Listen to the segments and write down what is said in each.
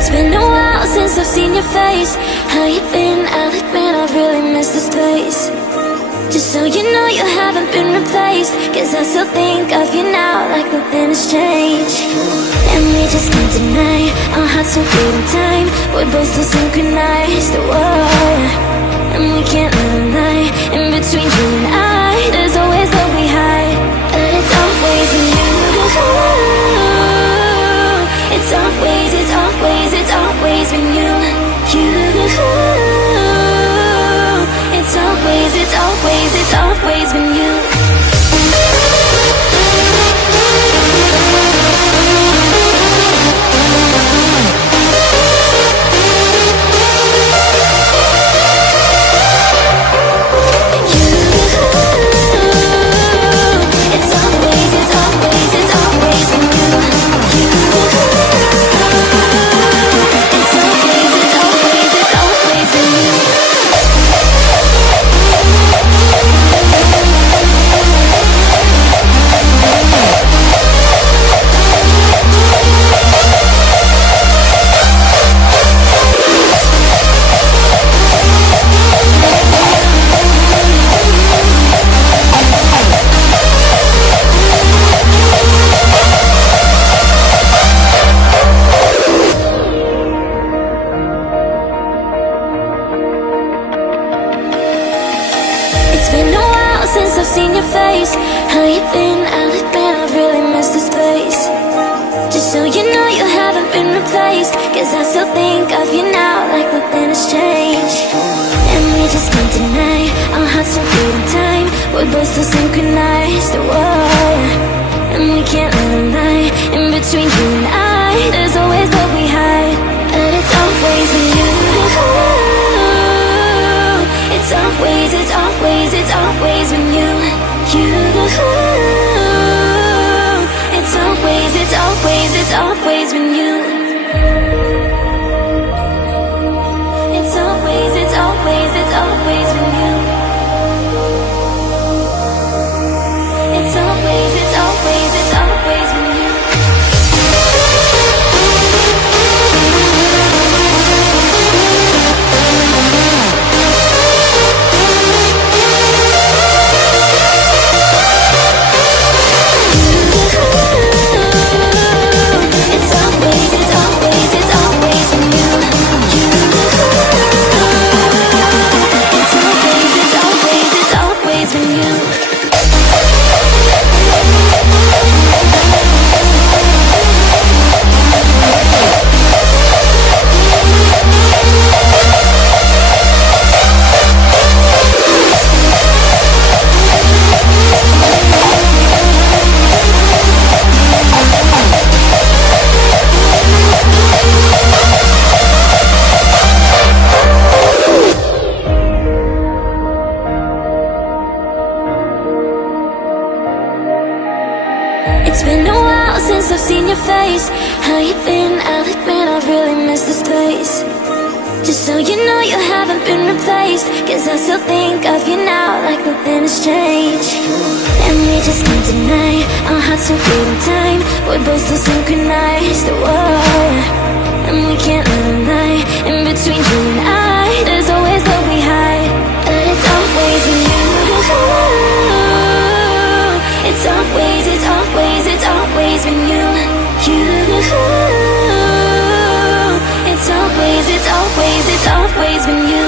It's been a while since I've seen your face. How you been? I'll admit I've really missed this place. Just so you know you haven't been replaced, 'cause I still think of you now like nothing has changed. And we just can't deny our hearts so good in time. We're both so synchronized, whoa. And we can't let a lie in between you and I. There's always love we hide, but it's always with you. It's always, it's always, it's always been you. It's always, it's always, it's always been you. It's been a while since I've seen your face. How you been? I'll admit I've really missed this place. Just so you know you haven't been replaced, 'cause I still think of you now like nothing has changed. And we just can't deny our hearts so good in time. We're both so synchronized, whoa. And we can't let a lie in between you and I. There's always love we hide, but it's always with you. It's always, it's always, it's always been you. It's always, it's always, it's always been you.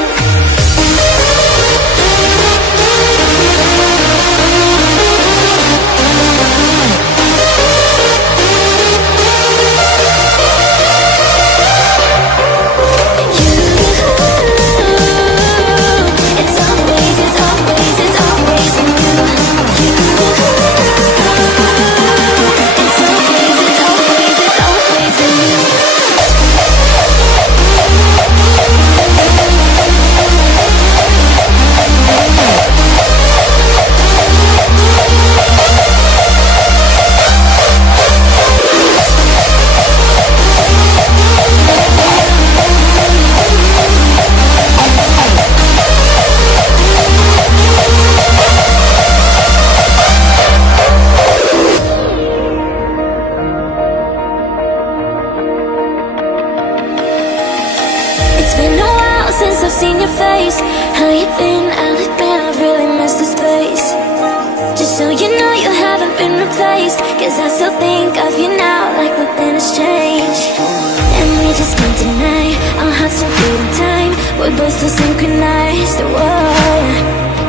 faced, 'cause I still think of you now like nothing has changed. And we just can't deny our hearts are beating time. We're both so synchronized, whoa.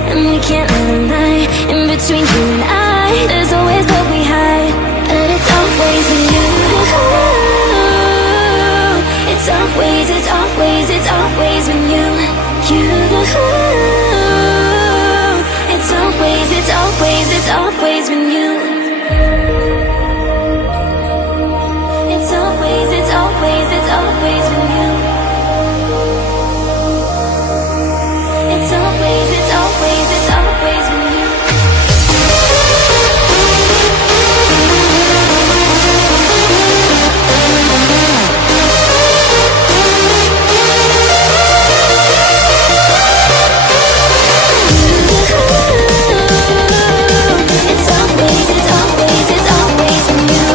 And we can't let a lie in between you and I. There's always what we hide, but it's always with you. It's always, it's always, it's always with you. It's always, it's always, it's always with you. It's always, it's always, it's always with you. It's always, it's always, it's always with you. It's always, it's always, it's always with you.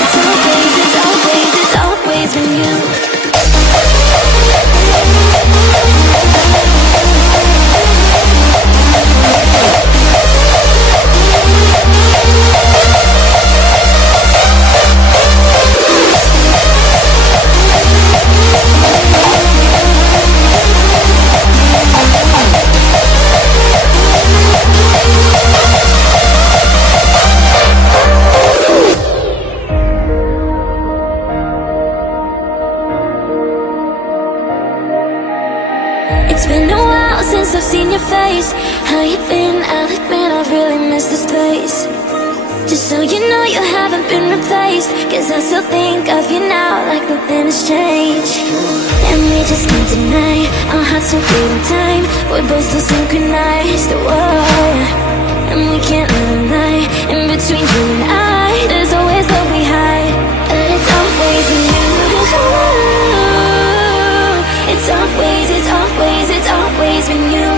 It's always, it's always, it's always with you. It's been a while since I've seen your face. How you been? I'll admit I really miss this place. Just so you know you haven't been replaced, 'cause I still think of you now like nothing has changed. And we just can't deny our hearts are beating time. We're both so synchronized, whoa. And we can't let a lie in between you and I. There's always what we hide, but it's always with you. It's always, it's always, it's always with you.